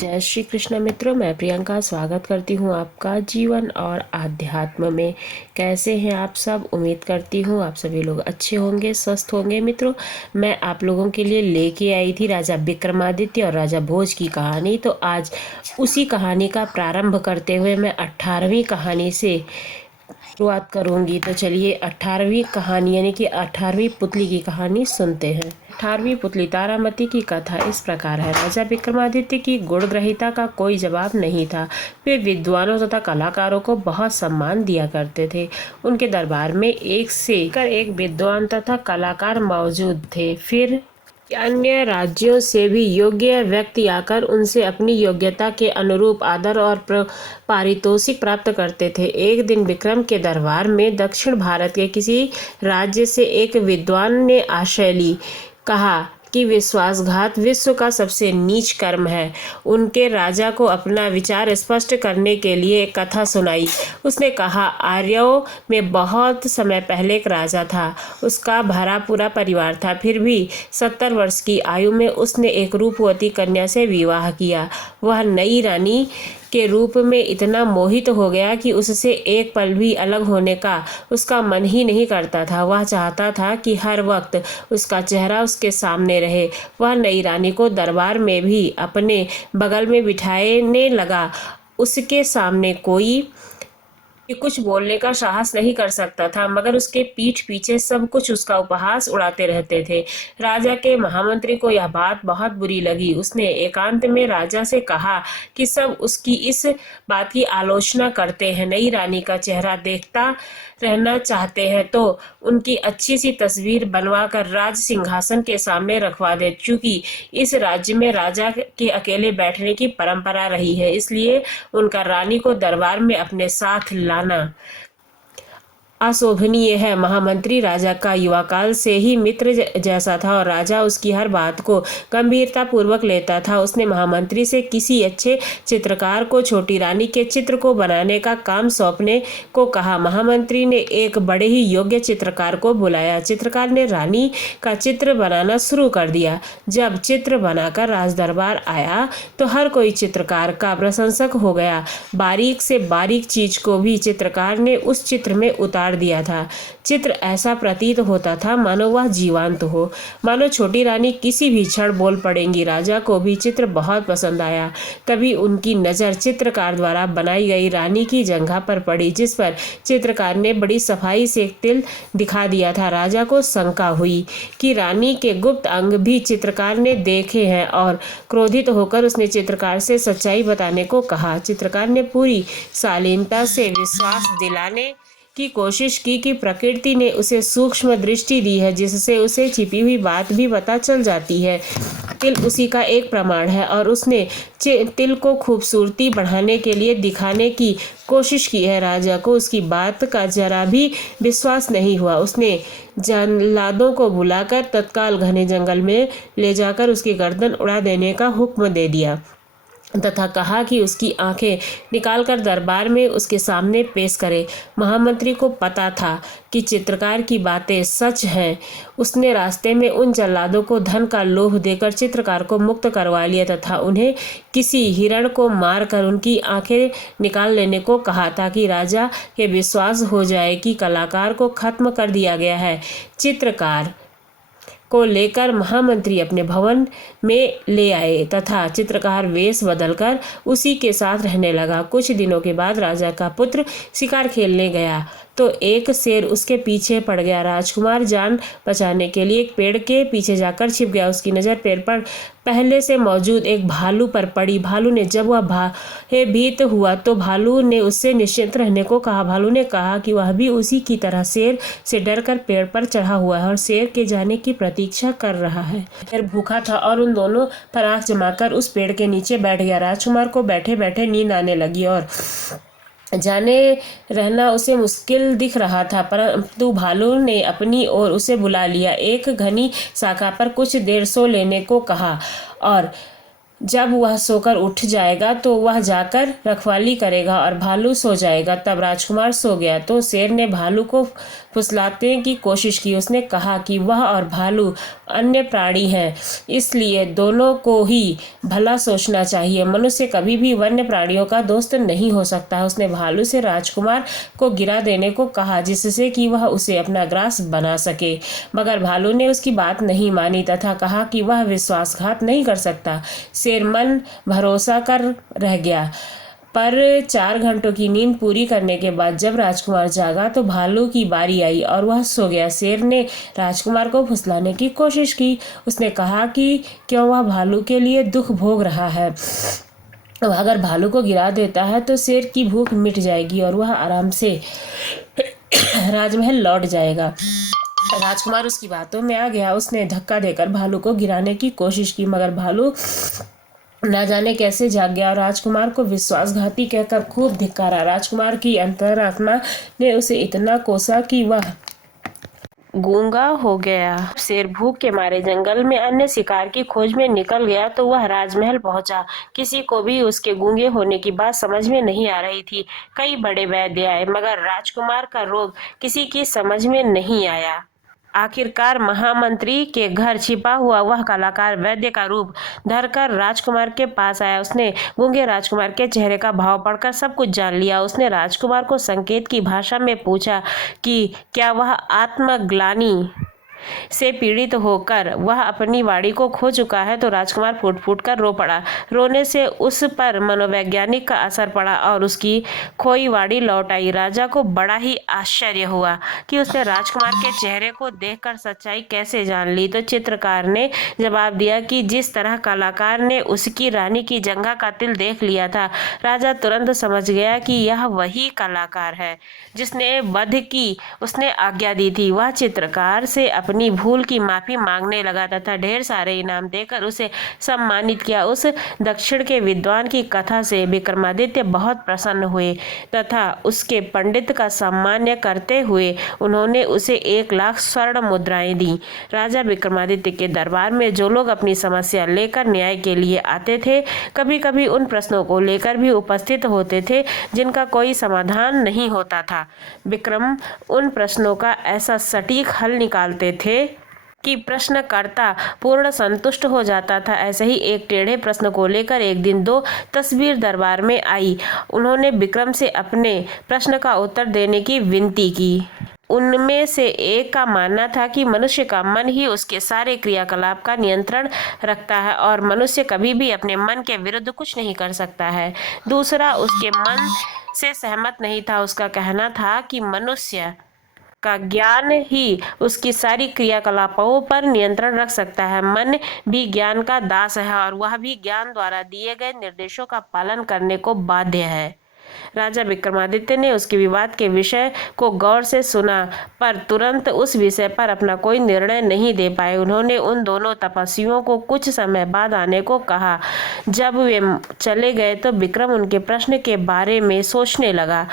जय श्री कृष्ण मित्रों, मैं प्रियंका स्वागत करती हूँ आपका जीवन और आध्यात्म में। कैसे हैं आप सब? उम्मीद करती हूँ आप सभी लोग अच्छे होंगे, स्वस्थ होंगे। मित्रों, मैं आप लोगों के लिए लेके आई थी राजा विक्रमादित्य और राजा भोज की कहानी। तो आज उसी कहानी का प्रारंभ करते हुए मैं 18वीं कहानी से शुरुआत करूंगी। तो चलिए 18वीं कहानी यानी कि 18वीं पुतली की कहानी सुनते हैं। 18वीं पुतली तारामती की कथा इस प्रकार है। राजा विक्रमादित्य की गुणग्रहिता का कोई जवाब नहीं था। वे विद्वानों तथा कलाकारों को बहुत सम्मान दिया करते थे। उनके दरबार में एक से एक विद्वान तथा कलाकार मौजूद थे। फिर अन्य राज्यों से भी योग्य व्यक्ति आकर उनसे अपनी योग्यता के अनुरूप आदर और पारितोषिक प्राप्त करते थे। एक दिन विक्रम के दरबार में दक्षिण भारत के किसी राज्य से एक विद्वान ने आशय ली। कहा कि विश्वासघात विश्व का सबसे नीच कर्म है। उनके राजा को अपना विचार स्पष्ट करने के लिए एक कथा सुनाई। उसने कहा, आर्यों में बहुत समय पहले एक राजा था। उसका भरा पूरा परिवार था। फिर भी 70 वर्ष की आयु में उसने एक रूपवती कन्या से विवाह किया। वह नई रानी के रूप में इतना मोहित हो गया कि उससे एक पल भी अलग होने का उसका मन ही नहीं करता था। वह चाहता था कि हर वक्त उसका चेहरा उसके सामने रहे। वह नई रानी को दरबार में भी अपने बगल में बिठाने लगा। उसके सामने कोई कुछ बोलने का साहस नहीं कर सकता था, मगर उसके पीठ पीछे सब कुछ उसका उपहास उड़ाते रहते थे। राजा के महामंत्री को यह बात बहुत बुरी लगी। उसने एकांत में राजा से कहा कि सब उसकी इस बात की आलोचना करते हैं। नई रानी का चेहरा देखता रहना चाहते हैं तो उनकी अच्छी सी तस्वीर बनवा कर राज सिंहासन के सामने रखवा दे। चूंकि इस राज्य में राजा के अकेले बैठने की परंपरा रही है, इसलिए उनका रानी को दरबार में अपने साथ लाना अशोभनीय है। महामंत्री राजा का युवा काल से ही मित्र जैसा था और राजा उसकी हर बात को गंभीरता पूर्वक लेता था। उसने महामंत्री से किसी अच्छे चित्रकार को छोटी रानी के चित्र को बनाने का काम सौंपने को कहा। महामंत्री ने एक बड़े ही योग्य चित्रकार को बुलाया। चित्रकार ने रानी का चित्र बनाना शुरू कर दिया। जब चित्र बनाकर राज दरबार आया तो हर कोई चित्रकार का प्रशंसक हो गया। बारीक से बारीक चीज को भी चित्रकार ने उस चित्र में उतार दिया था। चित्र ऐसा प्रतीत होता था मानो वह जीवंत हो, मानो छोटी रानी किसी भी क्षण बोल पड़ेंगी। राजा को भी चित्र बहुत पसंद आया। तभी उनकी नजर चित्रकार द्वारा बनाई गई रानी की जंघा पर पड़ी, जिस पर चित्रकार ने बड़ी सफाई से एक तिल दिखा दिया था। राजा को शंका हुई कि रानी के गुप्त अंग भी चित्रकार ने देखे हैं और क्रोधित होकर उसने चित्रकार से सच्चाई बताने को कहा। चित्रकार ने पूरी शालीनता से विश्वास दिलाने की कोशिश की कि प्रकृति ने उसे सूक्ष्म दृष्टि दी है, जिससे उसे छिपी हुई बात भी पता चल जाती है। तिल उसी का एक प्रमाण है और उसने तिल को खूबसूरती बढ़ाने के लिए दिखाने की कोशिश की है। राजा को उसकी बात का जरा भी विश्वास नहीं हुआ। उसने जल्लादों को बुलाकर तत्काल घने जंगल में ले जाकर उसकी गर्दन उड़ा देने का हुक्म दे दिया तथा कहा कि उसकी आंखें निकालकर दरबार में उसके सामने पेश करे। महामंत्री को पता था कि चित्रकार की बातें सच हैं। उसने रास्ते में उन जल्लादों को धन का लोभ देकर चित्रकार को मुक्त करवा लिया तथा उन्हें किसी हिरण को मारकर उनकी आंखें निकाल लेने को कहा, ताकि राजा के विश्वास हो जाए कि कलाकार को खत्म कर दिया गया है। चित्रकार को लेकर महामंत्री अपने भवन में ले आए तथा चित्रकार वेश बदलकर उसी के साथ रहने लगा। कुछ दिनों के बाद राजा का पुत्र शिकार खेलने गया तो एक शेर उसके पीछे पड़ गया। राजकुमार जान बचाने के लिए एक पेड़ के पीछे जाकर छिप गया। उसकी नज़र पेड़ पर पहले से मौजूद एक भालू पर पड़ी। भालू ने जब वह भयभीत हुआ तो भालू ने उससे निश्चिंत रहने को कहा। भालू ने कहा कि वह भी उसी की तरह शेर से डरकर पेड़ पर चढ़ा हुआ है और शेर के जाने की प्रतीक्षा कर रहा है। शेर भूखा था और उन दोनों पर आंख जमाकर उस पेड़ के नीचे बैठ गया। राजकुमार को बैठे बैठे नींद आने लगी और जाने रहना उसे मुश्किल दिख रहा था, परंतु भालू ने अपनी ओर उसे बुला लिया। एक घनी शाखा पर कुछ देर सो लेने को कहा और जब वह सोकर उठ जाएगा तो वह जाकर रखवाली करेगा और भालू सो जाएगा। तब राजकुमार सो गया तो शेर ने भालू को फुसलाने की कोशिश की। उसने कहा कि वह और भालू अन्य प्राणी हैं, इसलिए दोनों को ही भला सोचना चाहिए। मनुष्य कभी भी वन्य प्राणियों का दोस्त नहीं हो सकता। उसने भालू से राजकुमार को गिरा देने को कहा, जिससे कि वह उसे अपना ग्रास बना सके, मगर भालू ने उसकी बात नहीं मानी तथा कहा कि वह विश्वासघात नहीं कर सकता। शेर मन भरोसा कर रह गया, पर 4 घंटों की नींद पूरी करने के बाद जब राजकुमार जागा तो भालू की बारी आई और वह सो गया। शेर ने राजकुमार को फुसलाने की कोशिश की। उसने कहा कि क्यों वह भालू के लिए दुख भोग रहा है। अगर भालू को गिरा देता है तो शेर की भूख मिट जाएगी और वह आराम से राजमहल लौट जाएगा। राजकुमार उसकी बातों में आ गया। उसने धक्का देकर भालू को गिराने की कोशिश की, मगर भालू ना जाने कैसे जाग गया और राजकुमार को विश्वासघाती कहकर खूब धिक्कारा। राजकुमार की अंतरात्मा ने उसे इतना कोसा कि वह गूंगा हो गया। शेर भूख के मारे जंगल में अन्य शिकार की खोज में निकल गया तो वह राजमहल पहुंचा। किसी को भी उसके गूंगे होने की बात समझ में नहीं आ रही थी। कई बड़े वैद्य आए, मगर राजकुमार का रोग किसी की समझ में नहीं आया। आखिरकार महामंत्री के घर छिपा हुआ वह कलाकार वैद्य का रूप धरकर राजकुमार के पास आया। उसने गूंगे राजकुमार के चेहरे का भाव पढ़कर सब कुछ जान लिया। उसने राजकुमार को संकेत की भाषा में पूछा कि क्या वह आत्मग्लानि से पीड़ित होकर वह अपनी वाणी को खो चुका है। तो राजकुमार फूट फूट कर रो पड़ा। रोने से उस पर मनोवैज्ञानिक का असर पड़ा और उसकी खोई वाणी लौट आई। राजा को बड़ा ही आश्चर्य हुआ कि उसने राजकुमार के चेहरे को देखकर सच्चाई कैसे जान ली। तो चित्रकार ने जवाब दिया कि जिस तरह कलाकार ने उसकी रानी की जंघा का तिल देख लिया था, राजा तुरंत समझ गया कि यह वही कलाकार है जिसने वध की उसने आज्ञा दी थी। वह चित्रकार से अपनी भूल की माफी मांगने लगा तथा ढेर सारे इनाम देकर उसे सम्मानित किया। उस दक्षिण के विद्वान की कथा से विक्रमादित्य बहुत प्रसन्न हुए तथा उसके पंडित का सम्मान करते हुए उन्होंने उसे 1 लाख स्वर्ण मुद्राएं दी। राजा विक्रमादित्य के दरबार में जो लोग अपनी समस्या लेकर न्याय के लिए आते थे, कभी कभी उन प्रश्नों को लेकर भी उपस्थित होते थे जिनका कोई समाधान नहीं होता था। विक्रम उन प्रश्नों का ऐसा सटीक हल निकालते थे कि प्रश्नकर्ता पूर्ण संतुष्ट हो जाता था। ऐसे ही एक टेढ़े प्रश्न को लेकर एक दिन 2 तस्वीर दरबार में आई। उन्होंने विक्रम से अपने प्रश्न का उत्तर देने की विनती की। उनमें से एक का मानना था कि मनुष्य का मन ही उसके सारे क्रियाकलाप का नियंत्रण रखता है और मनुष्य कभी भी अपने मन के विरुद्ध कुछ नहीं कर सकता है। दूसरा उसके मन से सहमत नहीं था। उसका कहना था कि मनुष्य का ज्ञान ही उसकी सारी क्रियाकलापों पर नियंत्रण रख सकता है। मन भी ज्ञान का दास है और वह भी ज्ञान द्वारा दिए गए निर्देशों का पालन करने को बाध्य है। राजा विक्रमादित्य ने उसके विवाद के विषय को गौर से सुना, पर तुरंत उस विषय पर अपना कोई निर्णय नहीं दे पाए। उन्होंने उन दोनों तपस्वियों को कुछ समय बाद आने को कहा। जब वे चले गए तो विक्रम उनके प्रश्न के बारे में सोचने लगा,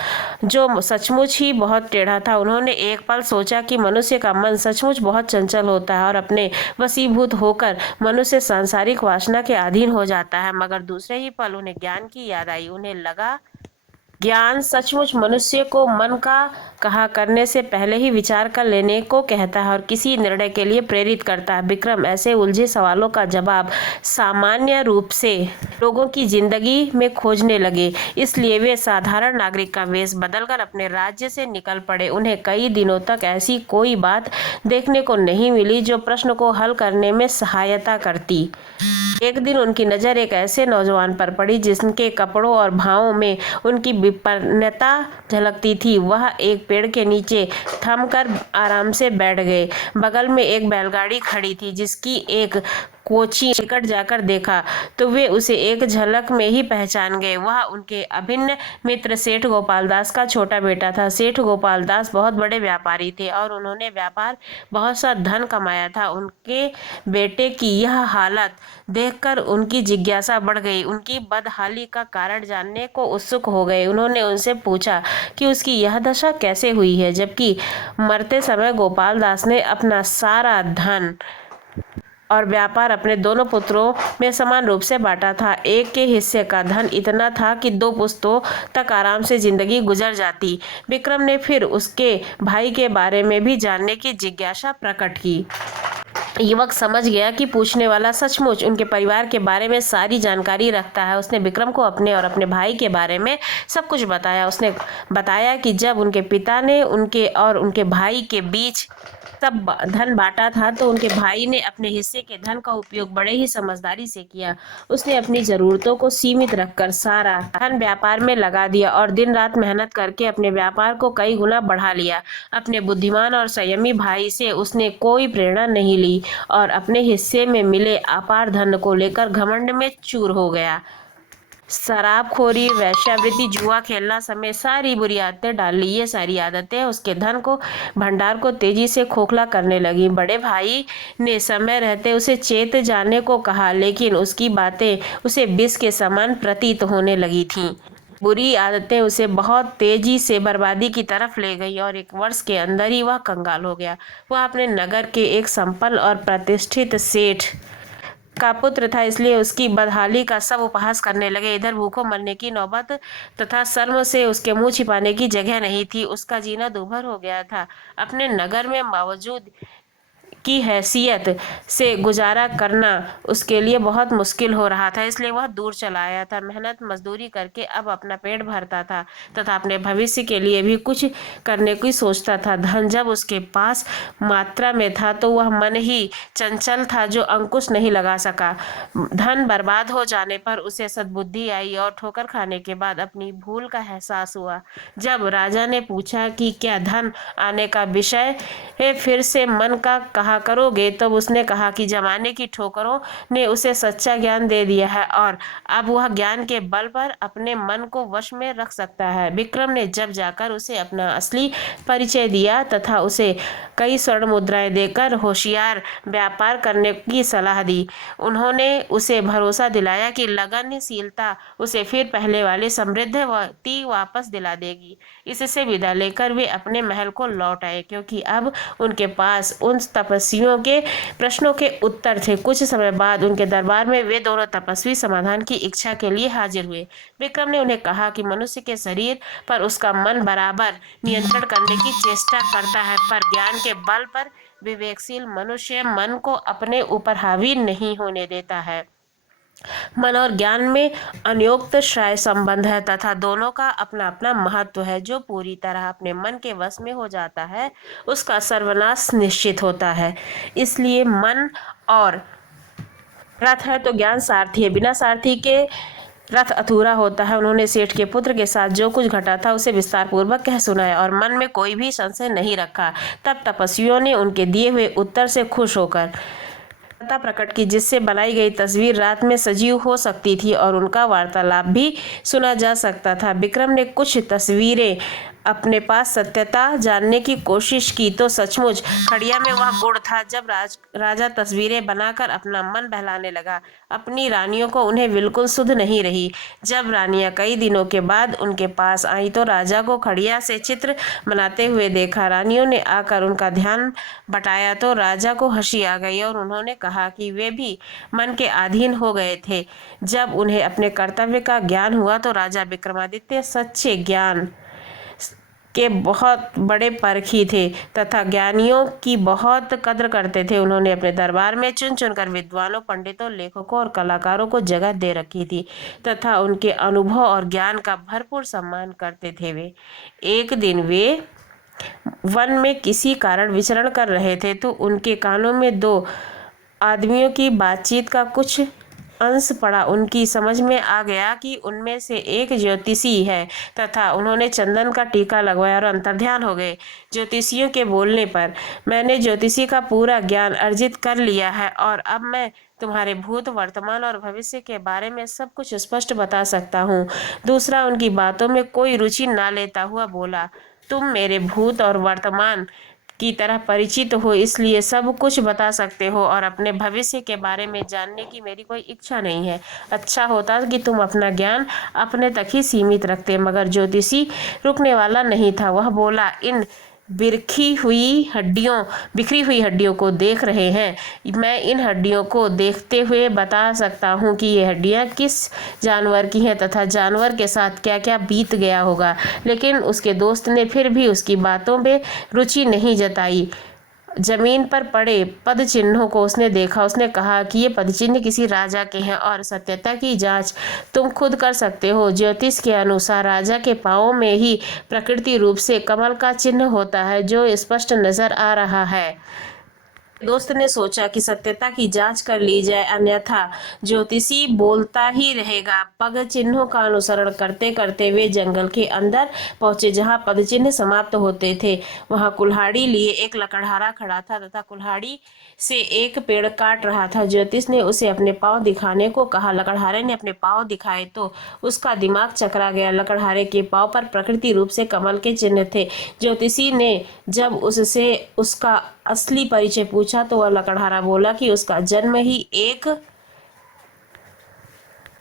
जो सचमुच ही बहुत टेढ़ा था। उन्होंने एक पल सोचा कि मनुष्य का मन सचमुच बहुत चंचल होता है और अपने वशीभूत होकर मनुष्य सांसारिक वासना के अधीन हो जाता है, मगर दूसरे ही पल उन्हें ज्ञान की याद आई। उन्हें लगा ज्ञान सचमुच मनुष्य को मन का कहा करने से पहले ही विचार कर लेने को कहता है और किसी निर्णय के लिए प्रेरित करता है। विक्रम ऐसे उलझे सवालों का जवाब सामान्य रूप से लोगों की जिंदगी में खोजने लगे, इसलिए वे साधारण नागरिक का वेश बदलकर अपने राज्य से निकल पड़े। उन्हें कई दिनों तक ऐसी कोई बात देखने को नहीं मिली जो प्रश्न को हल करने में सहायता करती। एक दिन उनकी नज़र एक ऐसे नौजवान पर पड़ी जिसके कपड़ों और भावों में उनकी विपन्नता झलकती थी। वह एक पेड़ के नीचे थमकर आराम से बैठ गए। बगल में एक बैलगाड़ी खड़ी थी जिसकी एक कोची निकट जाकर देखा तो वे उसे एक झलक में ही पहचान गए। वह उनके अभिन्न मित्र सेठ गोपाल दास का छोटा बेटा था। सेठ गोपाल दास बहुत बड़े व्यापारी थे और उन्होंने व्यापार बहुत सा धन कमाया था। उनके बेटे की यह हालत देखकर उनकी जिज्ञासा बढ़ गई। उनकी बदहाली का कारण जानने को उत्सुक हो गए। उन्होंने उनसे पूछा कि उसकी यह दशा कैसे हुई है, जबकि मरते समय गोपाल दास ने अपना सारा धन और व्यापार अपने दोनों पुत्रों में समान रूप से बांटा था। एक के हिस्से का धन इतना था कि 2 पुश्तों तक आराम से जिंदगी गुजर जाती। विक्रम ने फिर उसके भाई के बारे में भी जानने की जिज्ञासा प्रकट की। युवक समझ गया कि पूछने वाला सचमुच उनके परिवार के बारे में सारी जानकारी रखता है। उसने विक्रम को अपने और अपने भाई के बारे में सब कुछ बताया। उसने बताया कि जब उनके पिता ने उनके और उनके भाई के बीच सब धन बांटा था तो उनके भाई ने अपने हिस्से के धन का उपयोग बड़े ही समझदारी से किया। उसने अपनी जरूरतों को सीमित रखकर सारा धन व्यापार में लगा दिया और दिन रात मेहनत करके अपने व्यापार को कई गुना बढ़ा लिया। अपने बुद्धिमान और संयमी भाई से उसने कोई प्रेरणा नहीं ली और अपने हिस्से में मिले अपार धन को लेकर घमंड में चूर हो गया। शराबखोरी, वेश्यावृत्ति, जुआ खेलना समेत सारी बुरी आदतें डाल ली। ये सारी आदतें उसके धन को भंडार को तेजी से खोखला करने लगी। बड़े भाई ने समय रहते उसे चेत जाने को कहा, लेकिन उसकी बातें उसे विष के समान प्रतीत होने लगी थीं। बुरी आदतें उसे बहुत तेजी से बर्बादी की तरफ ले गई और 1 वर्ष के अंदर ही वह कंगाल हो गया। वह अपने नगर के एक संपन्न और प्रतिष्ठित सेठ का पुत्र था, इसलिए उसकी बदहाली का सब उपहास करने लगे। इधर भूखों मरने की नौबत तथा शर्म से उसके मुंह छिपाने की जगह नहीं थी। उसका जीना दूभर हो गया था। अपने नगर में बावजूद की हैसियत से गुजारा करना उसके लिए बहुत मुश्किल हो रहा था, इसलिए वह दूर चला आया था। मेहनत मजदूरी करके अब अपना पेट भरता था तथा अपने भविष्य के लिए भी कुछ करने की सोचता था। धन जब उसके पास मात्रा में था तो वह मन ही चंचल था जो अंकुश नहीं लगा सका। धन बर्बाद हो जाने पर उसे सद्बुद्धि आई और ठोकर खाने के बाद अपनी भूल का एहसास हुआ। जब राजा ने पूछा कि क्या धन आने का विषय फिर से मन का कहा करोगे, तब उसने कहा कि जमाने की ठोकरों ने उसे सच्चा ज्ञान दे दिया है और अब वह ज्ञान के बल पर अपने मन को वश में रख सकता है। विक्रम ने जब जाकर उसे अपना असली परिचय दिया तथा उसे कई स्वर्ण मुद्राएं देकर होशियार व्यापार करने की सलाह दी। उन्होंने उसे भरोसा दिलाया कि लगनशीलता उसे फिर पहले वाली समृद्धि वापस दिला देगी। इससे विदा लेकर वे अपने महल को लौट आए, क्योंकि अब उनके पास उन तपस्वियों के प्रश्नों के उत्तर थे। कुछ समय बाद उनके दरबार में वे दोनों तपस्वी समाधान की इच्छा के लिए हाजिर हुए। विक्रम ने उन्हें कहा कि मनुष्य के शरीर पर उसका मन बराबर नियंत्रण करने की चेष्टा करता है, पर ज्ञान के बल पर विवेकशील मनुष्य मन को अपने ऊपर हावी नहीं होने देता है। मन और ज्ञान में अनयोक्तश्राय संबंध है तथा दोनों का अपना अपना महत्व है। जो पूरी तरह अपने मन के वश में हो जाता है उसका सर्वनाश निश्चित होता है। इसलिए मन और रथ है तो ज्ञान सारथी है, बिना सारथी के रथ अधूरा होता है। उन्होंने सेठ के पुत्र के साथ जो कुछ घटा था उसे विस्तार पूर्वक कह सुनाया और मन में कोई भी संशय नहीं रखा। तब तपस्वियों ने उनके दिए हुए उत्तर से खुश होकर प्रकट की, जिससे बनाई गई तस्वीर रात में सजीव हो सकती थी और उनका वार्तालाप भी सुना जा सकता था। विक्रम ने कुछ तस्वीरें अपने पास सत्यता जानने की कोशिश की तो सचमुच खड़िया में वह गुण था। जब राजा तस्वीरें बनाकर अपना मन बहलाने लगा, अपनी रानियों को उन्हें बिल्कुल सुध नहीं रही। जब रानियां कई दिनों के बाद उनके पास आई तो राजा को खड़िया से चित्र बनाते हुए देखा। रानियों ने आकर उनका ध्यान बटाया तो राजा को हंसी आ गई और उन्होंने कहा कि वे भी मन के अधीन हो गए थे। जब उन्हें अपने कर्तव्य का ज्ञान हुआ तो राजा विक्रमादित्य सच्चे ज्ञान के बहुत बड़े परखी थे तथा ज्ञानियों की बहुत कद्र करते थे। उन्होंने अपने दरबार में चुन चुनकर विद्वानों, पंडितों, लेखकों और कलाकारों को जगह दे रखी थी तथा उनके अनुभव और ज्ञान का भरपूर सम्मान करते थे। वे एक दिन वे वन में किसी कारण विचरण कर रहे थे तो उनके कानों में 2 आदमियों की बातचीत का कुछ अंश पड़ा। उनकी समझ में आ गया कि उनमें से एक ज्योतिषी है तथा उन्होंने चंदन का टीका लगवाया और अंतर्ध्यान हो गए। ज्योतिषियों के बोलने पर मैंने ज्योतिषी का पूरा ज्ञान अर्जित कर लिया है और अब मैं तुम्हारे भूत, वर्तमान और भविष्य के बारे में सब कुछ स्पष्ट बता सकता हूँ। दूसरा उनकी बातों में कोई रुचि ना लेता हुआ बोला, तुम मेरे भूत और वर्तमान की तरह परिचित हो, इसलिए सब कुछ बता सकते हो और अपने भविष्य के बारे में जानने की मेरी कोई इच्छा नहीं है। अच्छा होता कि तुम अपना ज्ञान अपने तक ही सीमित रखते। मगर ज्योतिषी रुकने वाला नहीं था। वह बोला, इन बिखरी हुई हड्डियों को देख रहे हैं। मैं इन हड्डियों को देखते हुए बता सकता हूँ कि ये हड्डियाँ किस जानवर की हैं तथा जानवर के साथ क्या क्या बीत गया होगा। लेकिन उसके दोस्त ने फिर भी उसकी बातों में रुचि नहीं जताई। जमीन पर पड़े पद चिन्हों को उसने देखा। उसने कहा कि ये पद चिन्ह किसी राजा के हैं और सत्यता की जांच तुम खुद कर सकते हो। ज्योतिष के अनुसार राजा के पांवों में ही प्रकृति रूप से कमल का चिन्ह होता है, जो स्पष्ट नजर आ रहा है। दोस्त ने सोचा कि सत्यता की जांच कर ली जाए, अन्यथा ज्योतिषी बोलता ही रहेगा। पग चिन्हों का अनुसरण करते करते वे जंगल के अंदर पहुंचे, जहां पद चिन्ह समाप्त होते थे। वहां कुल्हाड़ी लिए एक लकड़हारा खड़ा था तथा कुल्हाड़ी से एक पेड़ काट रहा था। ज्योतिष ने उसे अपने पांव दिखाने को कहा। लकड़हारे ने अपने पांव दिखाए तो उसका दिमाग चकरा गया। लकड़हारे के पांव पर प्रकृति रूप से कमल के चिन्ह थे। ज्योतिषी ने जब उससे उसका असली परिचय पूछा तो वह लकड़हारा बोला कि उसका जन्म ही एक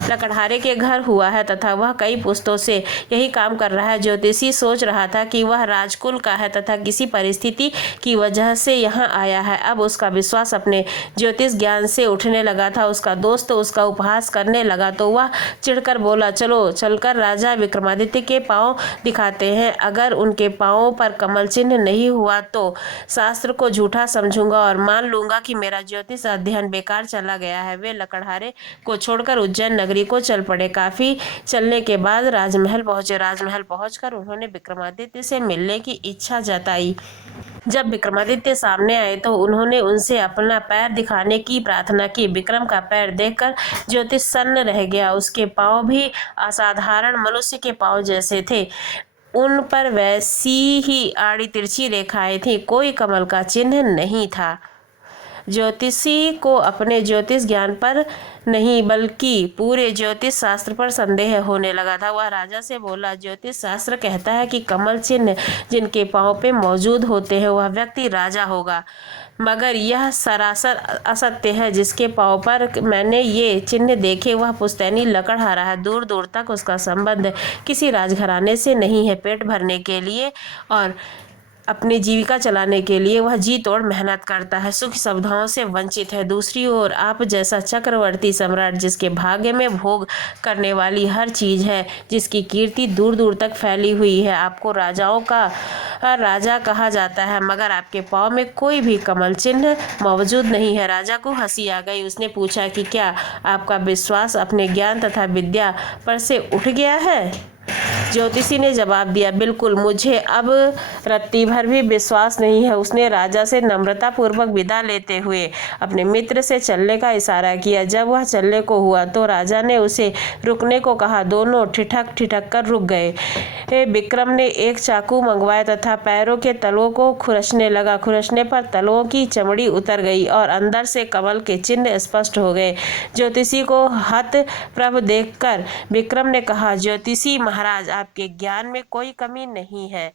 लकड़हारे के घर हुआ है तथा वह कई पुश्तों से यही काम कर रहा है। ज्योतिषी सोच रहा था कि वह राजकुल का है तथा किसी परिस्थिति की वजह से यहाँ आया है। अब उसका विश्वास अपने ज्योतिष ज्ञान से उठने लगा था। उसका दोस्त उसका उपहास करने लगा तो वह चिढ़कर बोला, चलो चलकर राजा विक्रमादित्य के पाँव दिखाते हैं। अगर उनके पाँवों पर कमल चिन्ह नहीं हुआ तो शास्त्र को झूठा समझूंगा और मान लूंगा कि मेरा ज्योतिष अध्ययन बेकार चला गया है। वे लकड़हारे को छोड़कर उज्जैन नगरी को चल पड़े। काफी चलने के बाद राजमहल पहुंचे। राजमहल पहुंचकर उन्होंने विक्रमादित्य से मिलने की इच्छा जताई। जब विक्रमादित्य सामने आए तो उन्होंने उनसे अपना पैर दिखाने की प्रार्थना की। विक्रम का पैर देखकर ज्योतिष सन्न रह गया। उसके पांव भी असाधारण मनुष्य के पांव जैसे थे। उन पर वैसी ही आड़ी तिरछी रेखाएं थी। कोई कमल का चिन्ह नहीं था। ज्योतिषी को अपने ज्योतिष ज्ञान पर नहीं बल्कि पूरे ज्योतिष शास्त्र पर संदेह होने लगा था। वह राजा से बोला, ज्योतिष शास्त्र कहता है कि कमल चिन्ह जिनके पांव पे मौजूद होते हैं वह व्यक्ति राजा होगा, मगर यह सरासर असत्य है। जिसके पांव पर मैंने ये चिन्ह देखे वह पुश्तैनी लकड़हारा है। दूर दूर तक उसका संबंध किसी राजघराने से नहीं है। पेट भरने के लिए और अपनी जीविका चलाने के लिए वह जी तोड़ मेहनत करता है, सुख सुविधाओं से वंचित है। दूसरी ओर आप जैसा चक्रवर्ती सम्राट जिसके भाग्य में भोग करने वाली हर चीज है, जिसकी कीर्ति दूर दूर तक फैली हुई है, आपको राजाओं का राजा कहा जाता है, मगर आपके पाँव में कोई भी कमल चिन्ह मौजूद नहीं है। राजा को हंसी आ गई। उसने पूछा कि क्या आपका विश्वास अपने ज्ञान तथा विद्या पर से उठ गया है? ज्योतिषी ने जवाब दिया, बिल्कुल, मुझे अब रत्ती भर भी विश्वास नहीं है। उसने राजा से नम्रता पूर्वक विदा लेते हुए अपने मित्र से चलने का इशारा किया। जब वह चलने को हुआ तो राजा ने उसे रुकने को कहा। दोनों ठिठक ठिठक कर रुक गए। विक्रम ने एक चाकू मंगवाया तथा पैरों के तलवों को खुरचने लगा। खुरचने पर तलवों की चमड़ी उतर गई और अंदर से कमल के चिन्ह स्पष्ट हो गए। ज्योतिषी को हतप्रभ देखकर विक्रम ने कहा, ज्योतिषी महाराज, आपके ज्ञान में कोई कमी नहीं है,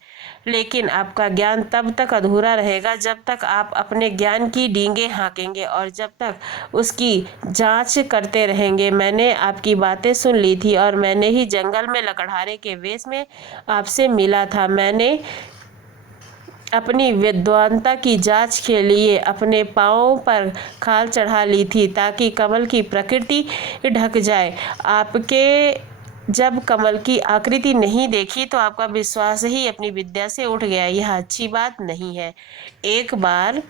लेकिन आपका ज्ञान तब तक अधूरा रहेगा जब तक आप अपने ज्ञान की डींगे हाँकेंगे और जब तक उसकी जांच करते रहेंगे। मैंने आपकी बातें सुन ली थी और मैंने ही जंगल में लकड़हारे के वेश में आपसे मिला था। मैंने अपनी विद्वानता की जांच के लिए अपने पाँवों पर खाल चढ़ा ली थी ताकि कमल की प्रकृति ढक जाए। आपके जब कमल की आकृति नहीं देखी तो आपका विश्वास ही अपनी विद्या से उठ गया। यह अच्छी बात नहीं है। एक बार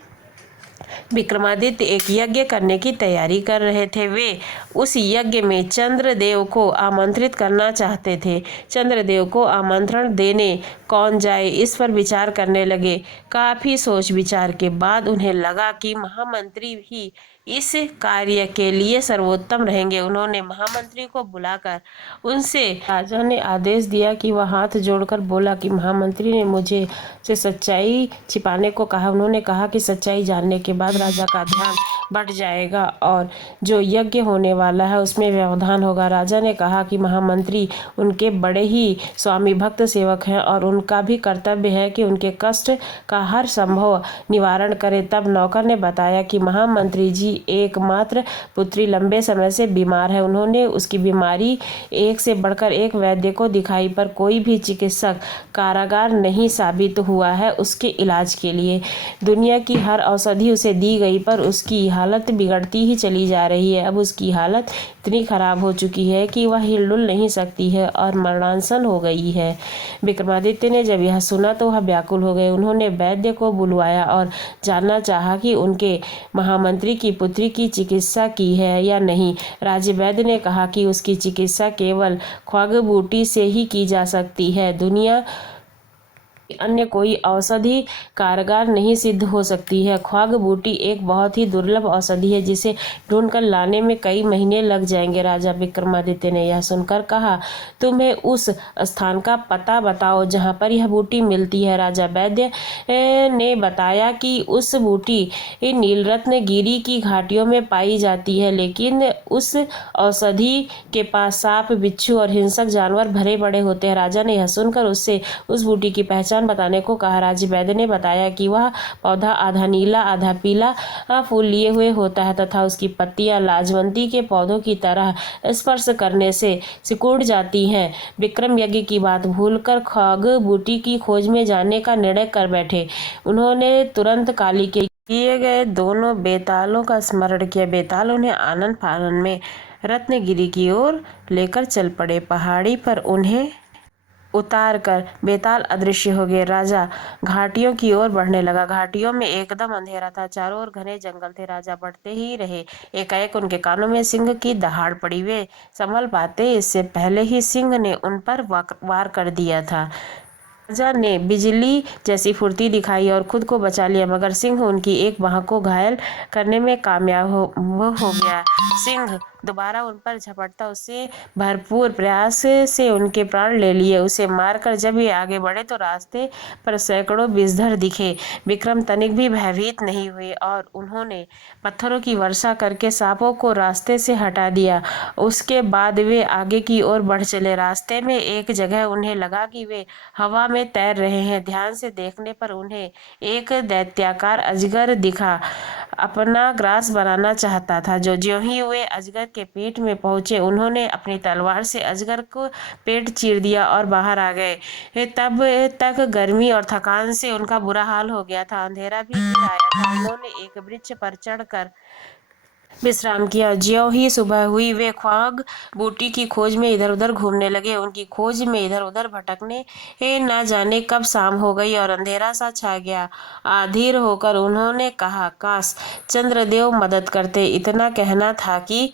विक्रमादित्य एक यज्ञ करने की तैयारी कर रहे थे। वे उस यज्ञ में चंद्रदेव को आमंत्रित करना चाहते थे। चंद्रदेव को आमंत्रण देने कौन जाए, इस पर विचार करने लगे। काफी सोच विचार के बाद उन्हें लगा कि महामंत्री ही इस कार्य के लिए सर्वोत्तम रहेंगे। उन्होंने महामंत्री को बुलाकर उनसे राजा ने आदेश दिया कि वह हाथ जोड़कर बोला कि महामंत्री ने मुझे से सच्चाई छिपाने को कहा। उन्होंने कहा कि सच्चाई जानने के बाद राजा का ध्यान बढ़ जाएगा और जो यज्ञ होने वाला है उसमें व्यवधान होगा। राजा ने कहा कि महामंत्री उनके बड़े ही स्वामी भक्त सेवक हैं और उनका भी कर्तव्य है कि उनके कष्ट का हर संभव निवारण करे। तब नौकर ने बताया कि महामंत्री जी एकमात्र पुत्री लंबे समय से बीमार है। उन्होंने उसकी बीमारी एक से बढ़कर एक वैद्य को दिखाई, पर कोई भी चिकित्सक कारगर नहीं साबित हुआ है उसके इलाज के लिए। दुनिया की हर औषधि उसे दी गई, पर उसकी हालत बिगड़ती ही चली जा रही है। अब उसकी हालत इतनी खराब हो चुकी है कि वह हिलडुल नहीं सकती है और मरणासन हो गई है। विक्रमादित्य ने जब यह सुना तो वह व्याकुल हो गए। उन्होंने वैद्य को बुलवाया और जानना चाहा कि उनके महामंत्री की पुत्री की चिकित्सा की है या नहीं। राज्य वैद्य ने कहा कि उसकी चिकित्सा केवल ख्वाग बूटी से ही की जा सकती है। दुनिया अन्य कोई औषधि कारगर नहीं सिद्ध हो सकती है। ख्वाग बूटी एक बहुत ही दुर्लभ औषधि है जिसे ढूंढकर लाने में कई महीने लग जाएंगे। राजा विक्रमादित्य ने यह सुनकर कहा, तुम्हें उस स्थान का पता बताओ जहाँ पर यह बूटी मिलती है। राजा वैद्य ने बताया कि उस बूटी नीलरत्न गिरी की घाटियों में पाई जाती है, लेकिन उस औषधि के पास सांप, बिच्छू और हिंसक जानवर भरे पड़े होते हैं। राजा ने यह सुनकर उससे उस बूटी की पहचान बताने को कहा। राज्य वैद्य ने बताया कि वह पौधा आधा नीला आधा पीला फूल लिए हुए होता है तथा उसकी पत्तियां लाजवंती के पौधों की तरह स्पर्श करने से सिकुड़ जाती हैं। विक्रम यज्ञ की बात भूलकर ख्वाग बूटी की खोज में जाने का निर्णय कर बैठे। उन्होंने तुरंत काली के किए गए दोनों बेतालों का स्मरण किया। बेताल उन्हें आनन फानन में रत्नगिरी की ओर लेकर चल पड़े। पहाड़ी पर उन्हें उतार कर बेताल अदृश्य हो गए। राजा घाटियों की ओर बढ़ने लगा। घाटियों में एकदम अंधेरा था, चारों ओर घने जंगल थे। राजा बढ़ते ही रहे। एकाएक उनके कानों में सिंह की दहाड़ पड़ी। वे संभल पाते इससे पहले ही सिंह ने उन पर वार कर दिया था। राजा ने बिजली जैसी फुर्ती दिखाई और खुद को बचा लिया, मगर सिंह उनकी एक बाह को घायल करने में कामयाब हो गया। सिंह दोबारा उन पर झपटता, उससे भरपूर प्रयास से उनके प्राण ले लिए। उसे मारकर जब ये आगे बढ़े तो रास्ते पर सैकड़ों विषधर दिखे। विक्रम तनिक भी भयभीत नहीं हुए और उन्होंने पत्थरों की वर्षा करके सांपों को रास्ते से हटा दिया। उसके बाद वे आगे की ओर बढ़ चले। रास्ते में एक जगह उन्हें लगा कि वे हवा में तैर रहे हैं। ध्यान से देखने पर उन्हें एक दैत्याकार अजगर दिखा, अपना ग्रास बनाना चाहता था। ज्यों ही वे अजगर के पेट में पहुंचे, उन्होंने अपनी तलवार से अजगर को पेट चीर दिया और बाहर आ गए। तब तक गर्मी और थकान से उनका बुरा हाल हो गया था। अंधेरा भी फिर आया था। उन्होंने एक वृक्ष पर चढ़कर विश्राम किया। ज्यों ही सुबह हुई वे ख्वाग बूटी की खोज में इधर उधर घूमने लगे। उनकी खोज में इधर उधर भटकने न जाने कब शाम हो गई और अंधेरा सा छा गया। अधीर होकर उन्होंने कहा, काश चंद्रदेव मदद करते। इतना कहना था कि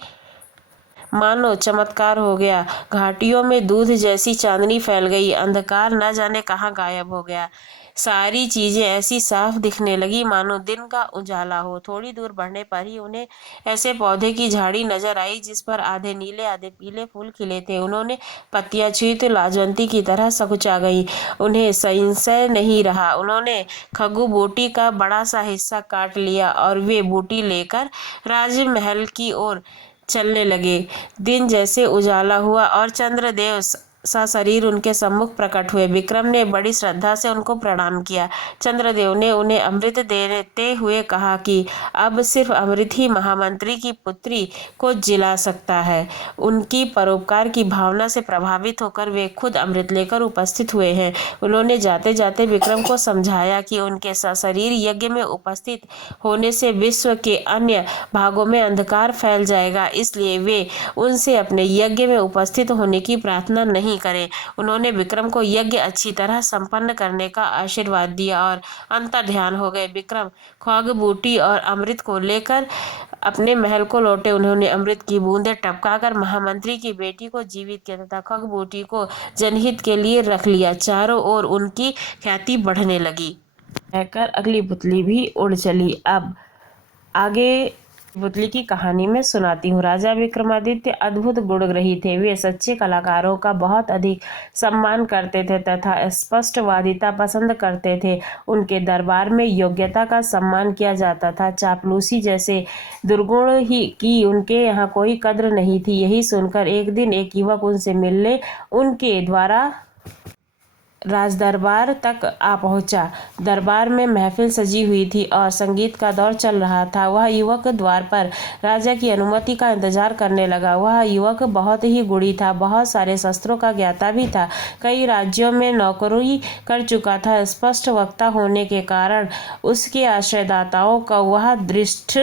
मानो चमत्कार हो गया। घाटियों में दूध जैसी चांदनी फैल गई। अंधकार न जाने कहाँ गायब हो गया। सारी चीजें ऐसी साफ दिखने लगी मानो दिन का उजाला हो। थोड़ी दूर बढ़ने पर ही उन्हें ऐसे पौधे की झाड़ी नजर आई जिस पर आधे नीले आधे पीले फूल खिले थे। उन्होंने पत्तियां छुई तो लाजवंती की तरह सकुचा गई। उन्हें संशय नहीं रहा। उन्होंने खगु बूटी का बड़ा सा हिस्सा काट लिया और वे बूटी लेकर राजमहल की ओर चलने लगे। दिन जैसे उजाला हुआ और चंद्रदेव सा शरीर उनके सम्मुख प्रकट हुए। विक्रम ने बड़ी श्रद्धा से उनको प्रणाम किया। चंद्रदेव ने उन्हें अमृत देते हुए कहा कि अब सिर्फ अमृत ही महामंत्री की पुत्री को जिला सकता है। उनकी परोपकार की भावना से प्रभावित होकर वे खुद अमृत लेकर उपस्थित हुए हैं। उन्होंने जाते जाते विक्रम को समझाया कि उनके सशरीर यज्ञ में उपस्थित होने से विश्व के अन्य भागों में अंधकार फैल जाएगा, इसलिए वे उनसे अपने यज्ञ में उपस्थित होने की प्रार्थना नहीं करें। उन्होंने विक्रम को यज्ञ अच्छी तरह संपन्न करने का आशीर्वाद दिया और अंतर्ध्यान हो गए। विक्रम ख्वाग बूटी और अमृत को लेकर अपने महल को लौटे। उन्होंने अमृत की बूंदें टपकाकर महामंत्री की बेटी को जीवित किया तथा ख्वाग बूटी को जनहित के लिए रख लिया। चारों ओर उनकी ख्याति बढ़ने लगी। कहकर अगली पुतली भी उड़ चली। अब आगे पुतली की कहानी में सुनाती हूँ। राजा विक्रमादित्य अद्भुत गुणग्रही थे। वे सच्चे कलाकारों का बहुत अधिक सम्मान करते थे तथा स्पष्टवादिता पसंद करते थे। उनके दरबार में योग्यता का सम्मान किया जाता था। चापलूसी जैसे दुर्गुण ही की उनके यहाँ कोई कद्र नहीं थी। यही सुनकर एक दिन एक युवक उनसे मिलने उनके द्वारा राजदरबार तक आ पहुंचा। दरबार में महफिल सजी हुई थी और संगीत का दौर चल रहा था। वह युवक द्वार पर राजा की अनुमति का इंतजार करने लगा। वह युवक बहुत ही गुणी था, बहुत सारे शस्त्रों का ज्ञाता भी था, कई राज्यों में नौकरी कर चुका था। स्पष्ट वक्ता होने के कारण उसके आश्रयदाताओं का वह दृष्ट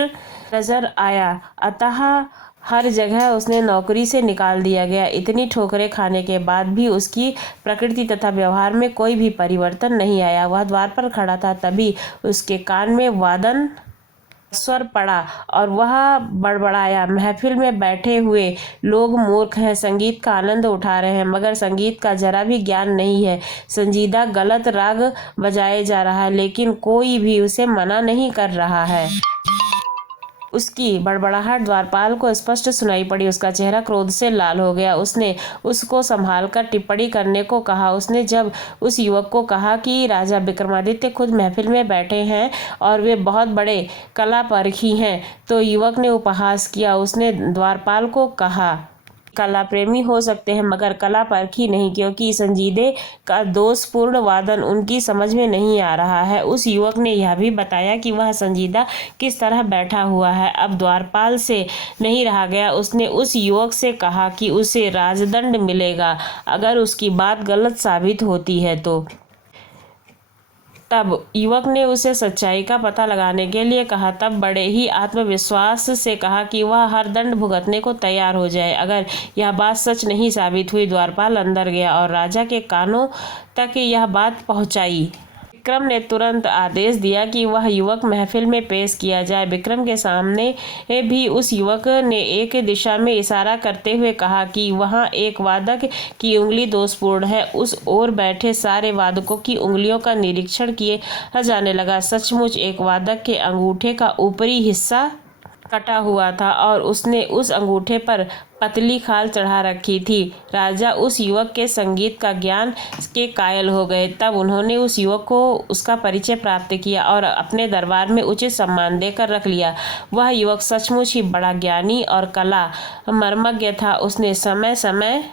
नजर आया, अतः हर जगह उसने नौकरी से निकाल दिया गया। इतनी ठोकरें खाने के बाद भी उसकी प्रकृति तथा व्यवहार में कोई भी परिवर्तन नहीं आया। वह द्वार पर खड़ा था, तभी उसके कान में वादन स्वर पड़ा और वह बड़बड़ाया, महफिल में बैठे हुए लोग मूर्ख हैं, संगीत का आनंद उठा रहे हैं, मगर संगीत का जरा भी ज्ञान नहीं है। संजीदा गलत राग बजाए जा रहा है, लेकिन कोई भी उसे मना नहीं कर रहा है। उसकी बड़बड़ाहट द्वारपाल को स्पष्ट सुनाई पड़ी। उसका चेहरा क्रोध से लाल हो गया। उसने उसको संभालकर टिप्पणी करने को कहा। उसने जब उस युवक को कहा कि राजा विक्रमादित्य खुद महफिल में बैठे हैं और वे बहुत बड़े कला परखी हैं, तो युवक ने उपहास किया। उसने द्वारपाल को कहा, कला प्रेमी हो सकते हैं मगर कला परखी नहीं, क्योंकि संजीदे का दोषपूर्ण वादन उनकी समझ में नहीं आ रहा है। उस युवक ने यह भी बताया कि वह संजीदा किस तरह बैठा हुआ है। अब द्वारपाल से नहीं रहा गया। उसने उस युवक से कहा कि उसे राजदंड मिलेगा अगर उसकी बात गलत साबित होती है तो। तब युवक ने उसे सच्चाई का पता लगाने के लिए कहा। तब बड़े ही आत्मविश्वास से कहा कि वह हर दंड भुगतने को तैयार हो जाए अगर यह बात सच नहीं साबित हुई। द्वारपाल अंदर गया और राजा के कानों तक यह बात पहुंचाई। विक्रम ने तुरंत आदेश दिया कि वह युवक महफिल में पेश किया जाए। विक्रम के सामने भी उस युवक ने एक दिशा में इशारा करते हुए कहा कि वहाँ एक वादक की उंगली दोषपूर्ण है। उस ओर बैठे सारे वादकों की उंगलियों का निरीक्षण किया जाने लगा। सचमुच एक वादक के अंगूठे का ऊपरी हिस्सा कटा हुआ था और उसने उस अंगूठे पर पतली खाल चढ़ा रखी थी। राजा उस युवक के संगीत का ज्ञान के कायल हो गए। तब उन्होंने उस युवक को उसका परिचय प्राप्त किया और अपने दरबार में उचित सम्मान देकर रख लिया। वह युवक सचमुच ही बड़ा ज्ञानी और कला मर्मज्ञ था। उसने समय समय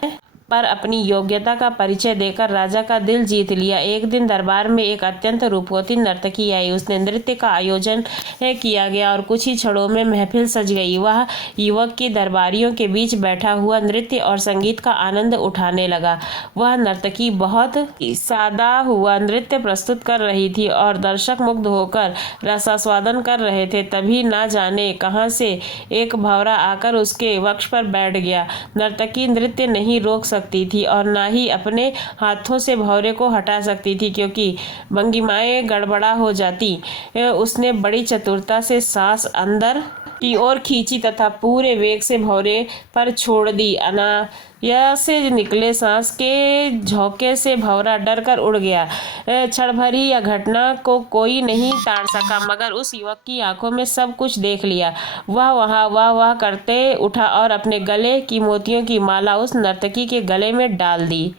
पर अपनी योग्यता का परिचय देकर राजा का दिल जीत लिया। एक दिन दरबार में एक अत्यंत रूपवती नर्तकी आई। उसने नृत्य का आयोजन किया गया और कुछ ही क्षणों में महफिल सज गई। वह युवक की दरबारियों के बीच बैठा हुआ नृत्य और संगीत का आनंद उठाने लगा। वह नर्तकी बहुत सादा हुआ नृत्य प्रस्तुत कर रही थी और दर्शक मुग्ध होकर रसास्वादन कर रहे थे। तभी ना जाने कहां से एक भंवरा आकर उसके वक्ष पर बैठ गया। नर्तकी नृत्य नहीं रोक सकती थी और ना ही अपने हाथों से भौरे को हटा सकती थी, क्योंकि भंगिमाएं गड़बड़ा हो जाती। उसने बड़ी चतुरता से सांस अंदर की ओर खींची तथा पूरे वेग से भौरे पर छोड़ दी। अनायास से निकले सांस के झोंके से भौरा डरकर उड़ गया। क्षण भर ही यह घटना को कोई नहीं टाल सका, मगर उस युवक की आंखों में सब कुछ देख लिया। वह वहाँ वाह वाह करते उठा और अपने गले की मोतियों की माला उस नर्तकी के गले में डाल दी।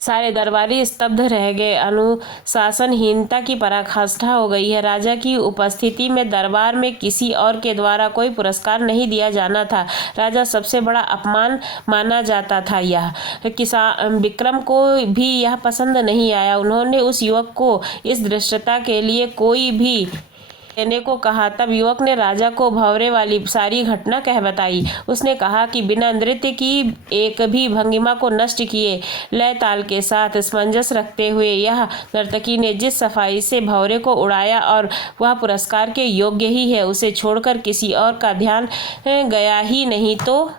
सारे दरबारी स्तब्ध रह गए। अनुशासनहीनता की पराकाष्ठा हो गई है। राजा की उपस्थिति में दरबार में किसी और के द्वारा कोई पुरस्कार नहीं दिया जाना था। राजा सबसे बड़ा अपमान माना जाता था। यह विक्रम को भी यह पसंद नहीं आया। उन्होंने उस युवक को इस धृष्टता के लिए कोई भी देने को कहा। तब युवक ने राजा को भंवरे वाली सारी घटना कह बताई। उसने कहा कि बिना नृत्य की एक भी भंगिमा को नष्ट किए लय ताल के साथ समंजस रखते हुए यह नर्तकी ने जिस सफाई से भंवरे को उड़ाया और वह पुरस्कार के योग्य ही है, उसे छोड़कर किसी और का ध्यान गया ही नहीं तो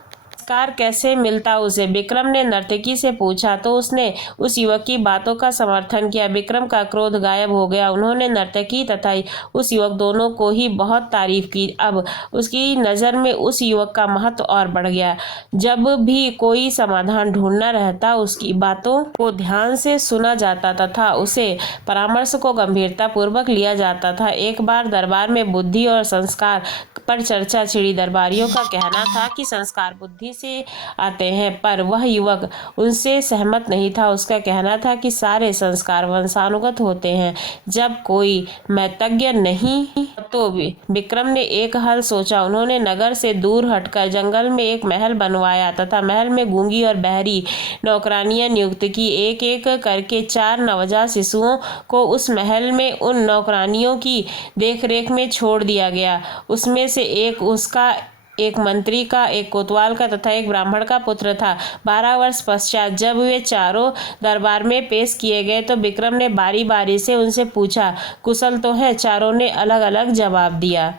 पुरस्कार कैसे मिलता उसे। विक्रम ने नर्तकी से पूछा तो उसने उस युवक की बातों का समर्थन किया। विक्रम का क्रोध गायब हो गया। उन्होंने नर्तकी तथा उस युवक दोनों को ही बहुत तारीफ की। अब उसकी नज़र में उस युवक का महत्व और बढ़ गया। जब भी कोई समाधान ढूंढना रहता, उसकी बातों को ध्यान से सुना जाता तथा उसे परामर्श को गंभीरता पूर्वक लिया जाता था। एक बार दरबार में बुद्धि और संस्कार पर चर्चा छिड़ी। दरबारियों का कहना था कि संस्कार बुद्धि से आते हैं, पर वह युवक उनसे सहमत नहीं था। उसका कहना था कि सारे संस्कार वंशानुगत होते हैं, जब कोई महत्वज्ञ नहीं। तो विक्रम ने एक हल सोचा। उन्होंने नगर से दूर हटकर जंगल में एक महल बनवाया तथा महल में गूंगी और बहरी नौकरानियां नियुक्त की। एक एक करके 4 नवजात शिशुओं को उस महल में उन नौकरानियों की देखरेख में छोड़ दिया गया। उसमें से एक उसका, एक मंत्री का, एक कोतवाल का तथा एक ब्राह्मण का पुत्र था। 12 वर्ष पश्चात जब वे चारों दरबार में पेश किए गए तो विक्रम ने बारी बारी से उनसे पूछा, कुशल तो है? चारों ने अलग अलग जवाब दिया।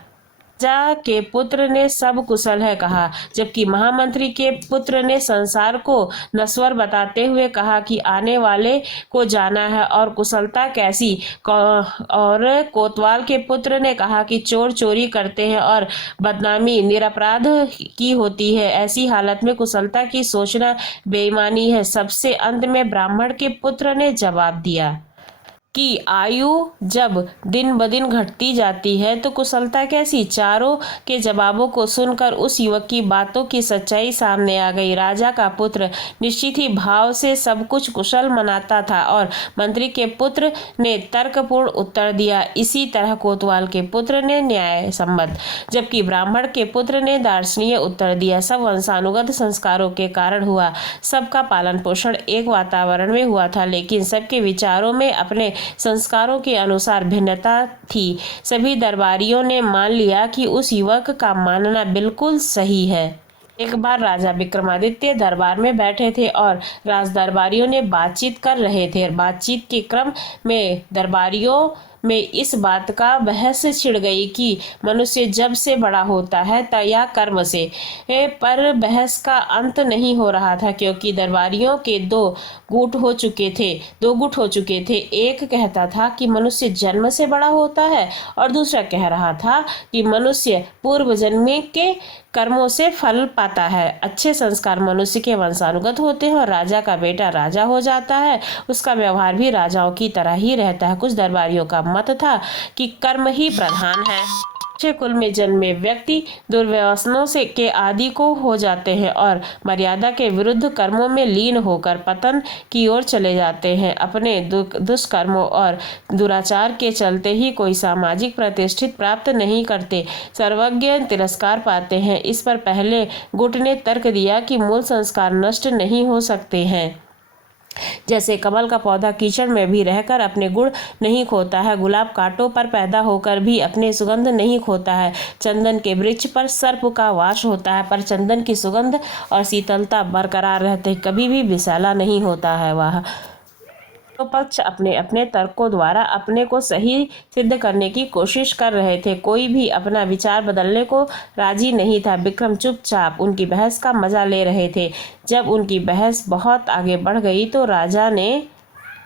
राजा के पुत्र ने सब कुशल है कहा, जबकि महामंत्री के पुत्र ने संसार को नश्वर बताते हुए कहा कि आने वाले को जाना है और कुशलता कैसी। और कोतवाल के पुत्र ने कहा कि चोर चोरी करते हैं और बदनामी निरपराध की होती है, ऐसी हालत में कुशलता की सोचना बेईमानी है। सबसे अंत में ब्राह्मण के पुत्र ने जवाब दिया कि आयु जब दिन ब दिन घटती जाती है तो कुशलता कैसी। चारों के जवाबों को सुनकर उस युवक की बातों की सच्चाई सामने आ गई। राजा का पुत्र निश्चित ही भाव से सब कुछ कुशल मनाता था और मंत्री के पुत्र ने तर्कपूर्ण उत्तर दिया। इसी तरह कोतवाल के पुत्र ने न्याय सम्मत, जबकि ब्राह्मण के पुत्र ने दार्शनिक उत्तर दिया। सब वंशानुगत संस्कारों के कारण हुआ। सबका पालन पोषण एक वातावरण में हुआ था, लेकिन सबके विचारों में अपने संस्कारों के अनुसार भिन्नता थी। सभी दरबारियों ने मान लिया कि उस युवक का मानना बिल्कुल सही है। एक बार राजा विक्रमादित्य दरबार में बैठे थे और राज दरबारियों ने बातचीत कर रहे थे। बातचीत के क्रम में दरबारियों में इस बात का बहस छिड़ गई कि मनुष्य जब से बड़ा होता है या कर्म से, पर बहस का अंत नहीं हो रहा था, क्योंकि दरबारियों के दो गुट हो चुके थे। एक कहता था कि मनुष्य जन्म से बड़ा होता है और दूसरा कह रहा था कि मनुष्य पूर्व जन्म के कर्मों से फल पाता है। अच्छे संस्कार मनुष्य के वंशानुगत होते हैं और राजा का बेटा राजा हो जाता है, उसका व्यवहार भी राजाओं की तरह ही रहता है। कुछ दरबारियों का मत था कि कर्म ही प्रधान है। अच्छे कुल में जन्मे व्यक्ति दुर्व्यसनों से के आदि को हो जाते हैं और मर्यादा के विरुद्ध कर्मों में लीन होकर पतन की ओर चले जाते हैं। अपने दुष्कर्मों और दुराचार के चलते ही कोई सामाजिक प्रतिष्ठित प्राप्त नहीं करते, सर्वज्ञ तिरस्कार पाते हैं। इस पर पहले गुट ने तर्क दिया कि मूल संस्कार नष्ट नहीं हो सकते हैं। जैसे कमल का पौधा कीचड़ में भी रहकर अपने गुण नहीं खोता है, गुलाब कांटों पर पैदा होकर भी अपने सुगंध नहीं खोता है, चंदन के वृक्ष पर सर्प का वास होता है पर चंदन की सुगंध और शीतलता बरकरार रहते, कभी भी विषैला नहीं होता है। वह तो पक्ष अपने अपने तर्कों द्वारा अपने को सही सिद्ध करने की कोशिश कर रहे थे। कोई भी अपना विचार बदलने को राजी नहीं था। विक्रम चुपचाप उनकी बहस का मजा ले रहे थे। जब उनकी बहस बहुत आगे बढ़ गई तो राजा ने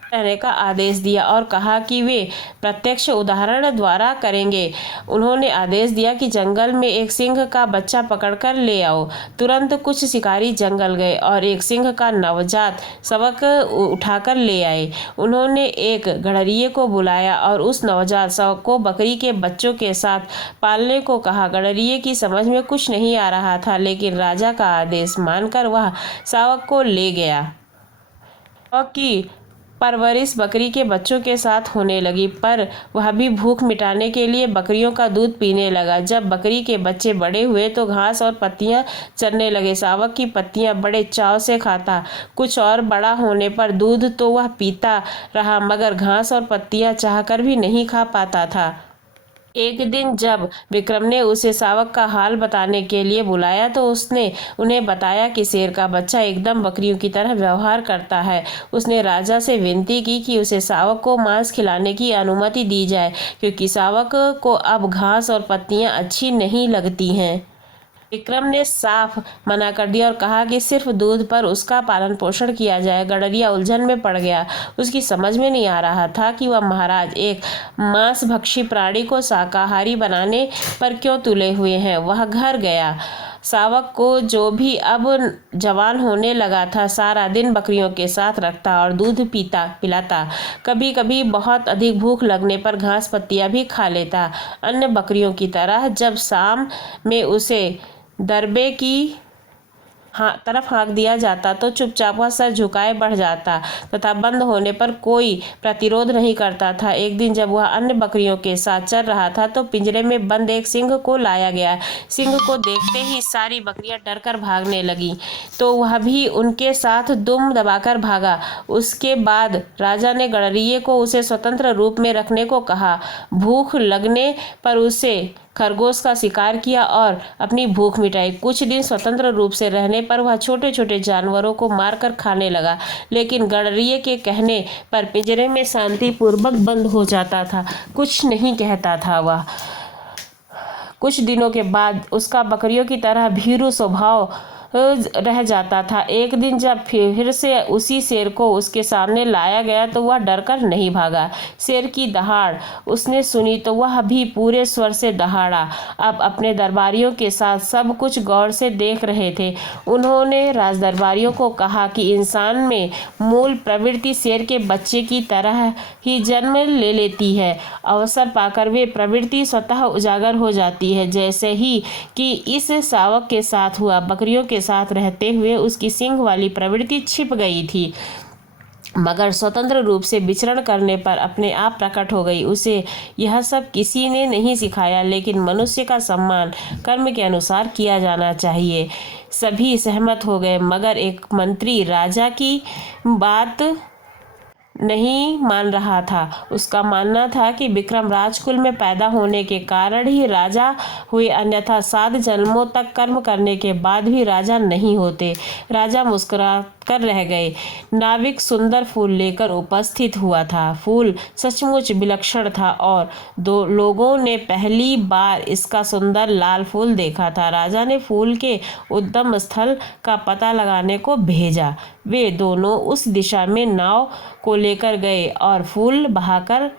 रहने का आदेश दिया और कहा कि वे प्रत्यक्ष उदाहरण द्वारा करेंगे। उन्होंने आदेश दिया कि जंगल में एक सिंह का बच्चा पकड़कर ले आओ। तुरंत कुछ शिकारी जंगल गए और एक सिंह का नवजात शावक उठाकर ले आए। उन्होंने एक गड़रिये को बुलाया और उस नवजात शावक को बकरी के बच्चों के साथ पालने को कहा। गड़रिये की समझ में कुछ नहीं आ रहा था, लेकिन राजा का आदेश मानकर वह शावक को ले गया। कि परवरिश बकरी के बच्चों के साथ होने लगी, पर वह भी भूख मिटाने के लिए बकरियों का दूध पीने लगा। जब बकरी के बच्चे बड़े हुए तो घास और पत्तियां चरने लगे। शावक की पत्तियां बड़े चाव से खाता। कुछ और बड़ा होने पर दूध तो वह पीता रहा, मगर घास और पत्तियां चाहकर भी नहीं खा पाता था। एक दिन जब विक्रम ने उसे शावक का हाल बताने के लिए बुलाया तो उसने उन्हें बताया कि शेर का बच्चा एकदम बकरियों की तरह व्यवहार करता है। उसने राजा से विनती की कि उसे शावक को मांस खिलाने की अनुमति दी जाए, क्योंकि शावक को अब घास और पत्तियां अच्छी नहीं लगती हैं। विक्रम ने साफ मना कर दिया और कहा कि सिर्फ दूध पर उसका पालन पोषण किया जाए। गडरिया उलझन में पड़ गया। उसकी समझ में नहीं आ रहा था कि वह महाराज एक मांसभक्षी प्राणी को शाकाहारी बनाने पर क्यों तुले हुए हैं। वह घर गया। शावक को, जो भी अब जवान होने लगा था, सारा दिन बकरियों के साथ रखता और दूध पिलाता। कभी कभी बहुत अधिक भूख लगने पर घास पत्तियां भी खा लेता। अन्य बकरियों की तरह जब शाम में उसे दरबे की तरफ हाँक दिया जाता तो चुपचाप वह सर झुकाए बढ़ जाता तथा बंद होने पर कोई प्रतिरोध नहीं करता था। एक दिन जब वह अन्य बकरियों के साथ चल रहा था तो पिंजरे में बंद एक सिंह को लाया गया। सिंह को देखते ही सारी बकरियां डरकर भागने लगी तो वह भी उनके साथ दुम दबाकर भागा। उसके बाद राजा ने गडरिये को उसे स्वतंत्र रूप में रखने को कहा। भूख लगने पर उसे खरगोश का शिकार किया और अपनी भूख मिटाई। कुछ दिन स्वतंत्र रूप से रहने पर वह छोटे छोटे जानवरों को मारकर खाने लगा, लेकिन गडरिये के कहने पर पिंजरे में शांतिपूर्वक बंद हो जाता था, कुछ नहीं कहता था। वह कुछ दिनों के बाद उसका बकरियों की तरह भीरू स्वभाव रह जाता था। एक दिन जब फिर से उसी शेर को उसके सामने लाया गया तो वह डरकर नहीं भागा। शेर की दहाड़ उसने सुनी तो वह भी पूरे स्वर से दहाड़ा। अब अपने दरबारियों के साथ सब कुछ गौर से देख रहे थे। उन्होंने राजदरबारियों को कहा कि इंसान में मूल प्रवृत्ति शेर के बच्चे की तरह ही जन्म ले लेती है। अवसर पाकर वे प्रवृत्ति स्वतः उजागर हो जाती है, जैसे ही कि इस शावक के साथ हुआ। बकरियों के साथ रहते हुए उसकी सींग वाली प्रवृत्ति छिप गई थी, मगर स्वतंत्र रूप से विचरण करने पर अपने आप प्रकट हो गई। उसे यह सब किसी ने नहीं सिखाया, लेकिन मनुष्य का सम्मान कर्म के अनुसार किया जाना चाहिए। सभी सहमत हो गए, मगर एक मंत्री राजा की बात नहीं मान रहा था। उसका मानना था कि विक्रम राजकुल में पैदा होने के कारण ही राजा हुए, अन्यथा 7 जन्मों तक कर्म करने के बाद भी राजा नहीं होते। राजा मुस्कुरा कर रह गए। नाविक सुंदर फूल लेकर उपस्थित हुआ था। फूल सचमुच विलक्षण था और दो लोगों ने पहली बार इसका सुंदर लाल फूल देखा था। राजा ने फूल के उद्गम स्थल का पता लगाने को भेजा। वे दोनों उस दिशा में नाव को लेकर गए और फूल बहाकर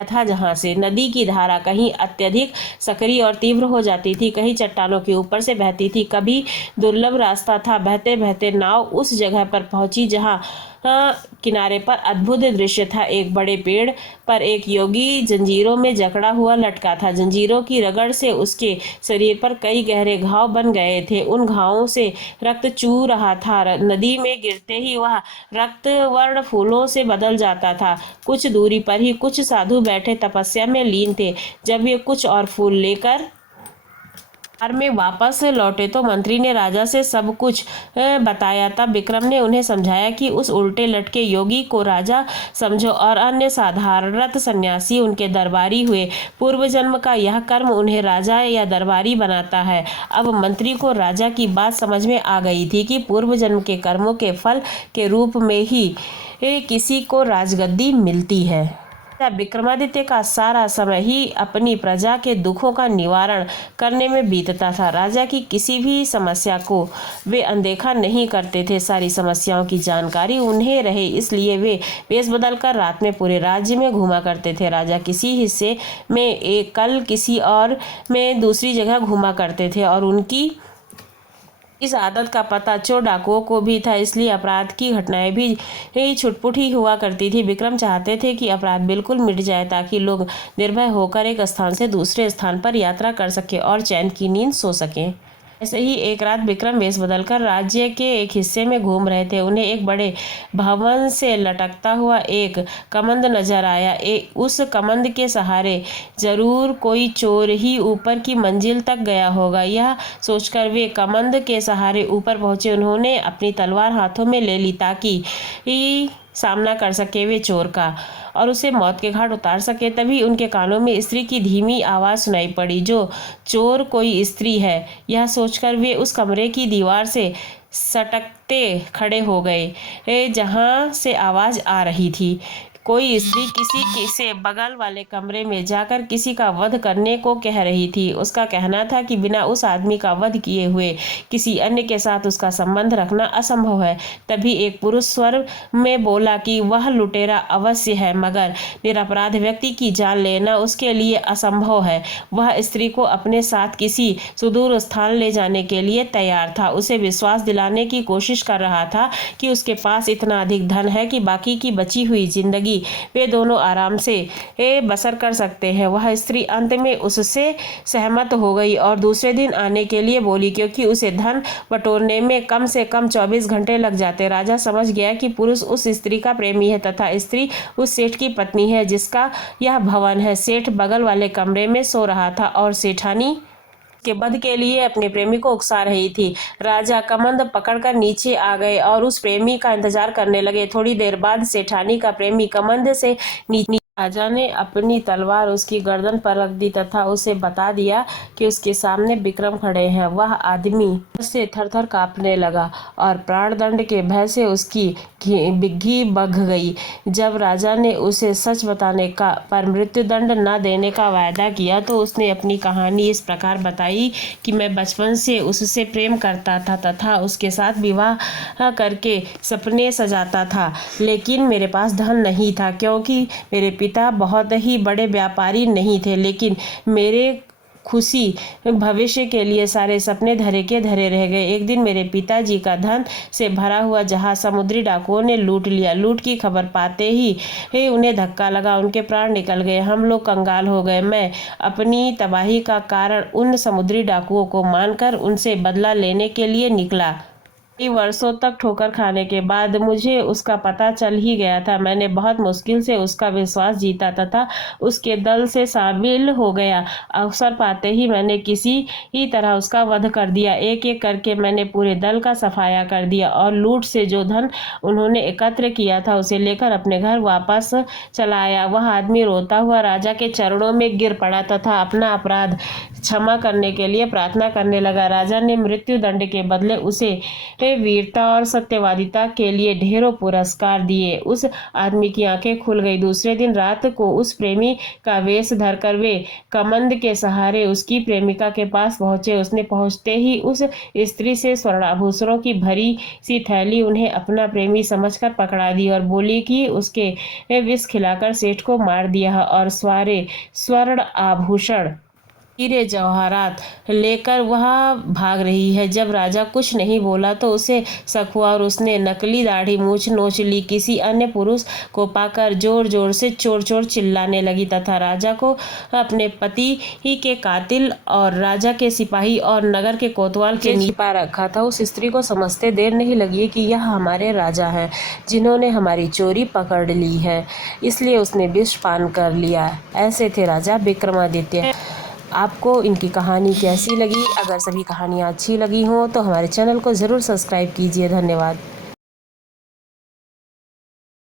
था, जहां से नदी की धारा कहीं अत्यधिक सक्रिय और तीव्र हो जाती थी, कहीं चट्टानों के ऊपर से बहती थी। कभी दुर्लभ रास्ता था। बहते बहते नाव उस जगह पर पहुंची जहां किनारे पर अद्भुत दृश्य था। एक बड़े पेड़ पर एक योगी जंजीरों में जकड़ा हुआ लटका था। जंजीरों की रगड़ से उसके शरीर पर कई गहरे घाव बन गए थे। उन घावों से रक्त चू रहा था। नदी में गिरते ही वह रक्त वर्ण फूलों से बदल जाता था। कुछ दूरी पर ही कुछ साधु बैठे तपस्या में लीन थे। जब वे कुछ और फूल लेकर में वापस लौटे तो मंत्री ने राजा से सब कुछ बताया। तब विक्रम ने उन्हें समझाया कि उस उल्टे लटके योगी को राजा समझो और अन्य साधारण सन्यासी उनके दरबारी हुए। पूर्व जन्म का यह कर्म उन्हें राजा या दरबारी बनाता है। अब मंत्री को राजा की बात समझ में आ गई थी कि पूर्व जन्म के कर्मों के फल के रूप में ही किसी को राजगद्दी मिलती है। विक्रमादित्य का सारा समय ही अपनी प्रजा के दुखों का निवारण करने में बीतता था। राजा की किसी भी समस्या को वे अनदेखा नहीं करते थे। सारी समस्याओं की जानकारी उन्हें रहे, इसलिए वे वेश बदलकर रात में पूरे राज्य में घूमा करते थे। राजा किसी हिस्से में एक कल किसी और में दूसरी जगह घूमा करते थे और उनकी इस आदत का पता चोर डाकुओं को भी था, इसलिए अपराध की घटनाएं भी छुटपुट ही हुआ करती थी। विक्रम चाहते थे कि अपराध बिल्कुल मिट जाए ताकि लोग निर्भय होकर एक स्थान से दूसरे स्थान पर यात्रा कर सके और चैन की नींद सो सकें। ऐसे ही एक रात विक्रम वेश बदलकर राज्य के एक हिस्से में घूम रहे थे। उन्हें एक बड़े भवन से लटकता हुआ एक कमंद नजर आया। उस कमंद के सहारे जरूर कोई चोर ही ऊपर की मंजिल तक गया होगा। यह सोचकर वे कमंद के सहारे ऊपर पहुंचे। उन्होंने अपनी तलवार हाथों में ले ली ताकि सामना कर सके वे चोर का और उसे मौत के घाट उतार सके। तभी उनके कानों में स्त्री की धीमी आवाज़ सुनाई पड़ी। जो चोर कोई स्त्री है, यह सोचकर वे उस कमरे की दीवार से सटकते खड़े हो गए जहां से आवाज़ आ रही थी। कोई स्त्री किसी से बगल वाले कमरे में जाकर किसी का वध करने को कह रही थी। उसका कहना था कि बिना उस आदमी का वध किए हुए किसी अन्य के साथ उसका संबंध रखना असंभव है। तभी एक पुरुष स्वर में बोला कि वह लुटेरा अवश्य है, मगर निरपराध व्यक्ति की जान लेना उसके लिए असंभव है। वह स्त्री को अपने साथ किसी सुदूर स्थान ले जाने के लिए तैयार था। उसे विश्वास दिलाने की कोशिश कर रहा था कि उसके पास इतना अधिक धन है कि बाकी की बची हुई जिंदगी ही वे दोनों आराम से बसर कर सकते हैं। वह स्त्री अंत में उससे सहमत हो गई और दूसरे दिन आने के लिए बोली, क्योंकि उसे धन बटोरने में कम से कम 24 घंटे लग जाते। राजा समझ गया कि पुरुष उस स्त्री का प्रेमी है तथा स्त्री उस सेठ की पत्नी है जिसका यह भवन है। सेठ बगल वाले कमरे में सो रहा था और सेठानी के वध के लिए अपने प्रेमी को उकसा रही थी। राजा कमंद पकड़कर नीचे आ गए और उस प्रेमी का इंतजार करने लगे। थोड़ी देर बाद सेठानी का प्रेमी कमंद से नीचे राजा ने अपनी तलवार उसकी गर्दन पर रख दी तथा उसे बता दिया कि उसके सामने विक्रम खड़े हैं। वह आदमी से थर-थर कांपने लगा और प्राणदंड के भय से उसकी घी बग गई। जब राजा ने उसे सच बताने का पर मृत्युदंड न देने का वायदा किया तो उसने अपनी कहानी इस प्रकार बताई कि मैं बचपन से उससे प्रेम करता था तथा उसके साथ विवाह करके सपने सजाता था, लेकिन मेरे पास धन नहीं था क्योंकि मेरे पिता बहुत ही बड़े व्यापारी नहीं थे। लेकिन मेरे खुशी भविष्य के लिए सारे सपने धरे के धरे रह गए। एक दिन मेरे पिताजी का धन से भरा हुआ जहाज समुद्री डाकुओं ने लूट लिया। लूट की खबर पाते ही उन्हें धक्का लगा, उनके प्राण निकल गए। हम लोग कंगाल हो गए। मैं अपनी तबाही का कारण उन समुद्री डाकुओं को मानकर उनसे बदला लेने के लिए निकला। कई वर्षों तक ठोकर खाने के बाद मुझे उसका पता चल ही गया था। मैंने बहुत मुश्किल से उसका विश्वास जीता तथा उसके दल से शामिल हो गया। अवसर पाते ही मैंने किसी ही तरह उसका वध कर दिया। एक एक करके मैंने पूरे दल का सफाया कर दिया और लूट से जो धन उन्होंने एकत्र किया था उसे लेकर अपने घर वापस चला आया। वह आदमी रोता हुआ राजा के चरणों में गिर पड़ा तथा अपना अपराध क्षमा करने के लिए प्रार्थना करने लगा। राजा ने मृत्यु दंड के बदले उसे वीरता और सत्यवादिता के लिए ढेरों पुरस्कार दिए। उस आदमी की आंखें खुल गई। दूसरे दिन रात को उस प्रेमी का वेश धरकर वे कमंद के सहारे उसकी प्रेमिका के पास पहुंचे। उसने पहुंचते ही उस स्त्री से स्वर्णाभूषणों की भरी सी थैली उन्हें अपना प्रेमी समझकर पकड़ा दी और बोली कि उसके विष खिलाकर सेठ को मार दिया और सारे स्वर्ण आभूषण हीरे जवाहरात लेकर वह भाग रही है। जब राजा कुछ नहीं बोला तो उसे शक हुआ और उसने नकली दाढ़ी मूछ नोच ली। किसी अन्य पुरुष को पाकर जोर जोर से चोर चोर चिल्लाने लगी तथा राजा को अपने पति ही के कातिल और राजा के सिपाही और नगर के कोतवाल के छिपा रखा था। उस स्त्री को समझते देर नहीं लगी कि यह हमारे राजा हैं जिन्होंने हमारी चोरी पकड़ ली है, इसलिए उसने विष पान कर लिया। ऐसे थे राजा विक्रमादित्य। आपको इनकी कहानी कैसी लगी? अगर सभी कहानियाँ अच्छी लगी हों तो हमारे चैनल को ज़रूर सब्सक्राइब कीजिए। धन्यवाद।